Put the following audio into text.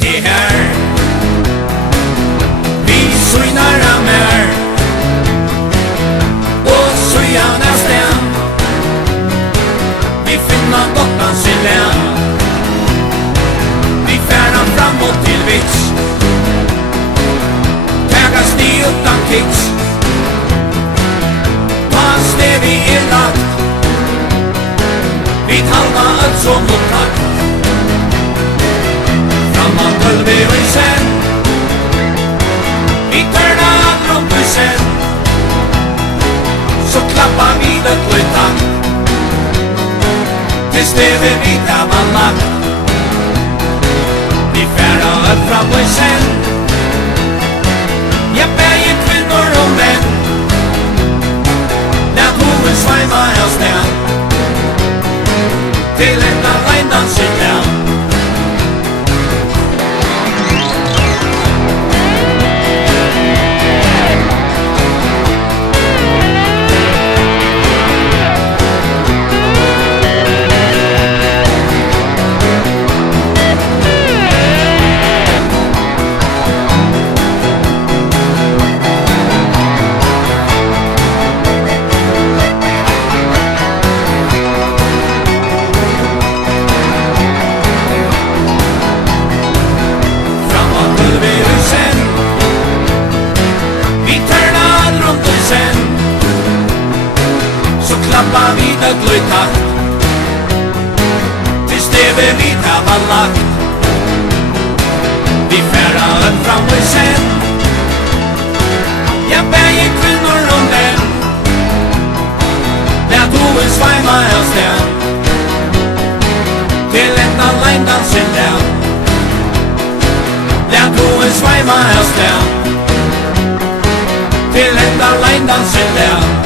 Det här vi synar av mer och syarna stäm vi finner dottans i län vi färnar framåt till viks tägas ni utan kicks fast det vi är lagt vi talma allt som upptakt man gulvet och sen vi törnar runt och sen så klappar vi det glötan tills det vi vita man lagt vi färrar upp fram och sen jag bär kvinnor och män lät hoven svajma hos den till enda lejnan sitter klappar vi det glöjtakt tills det vi vita var lagt vi färrar upp fram och sen jag bär kvinnor om den lät hoven svajma hos den till enda lejndansen den lät hoven svajma hos den till enda lejndansen den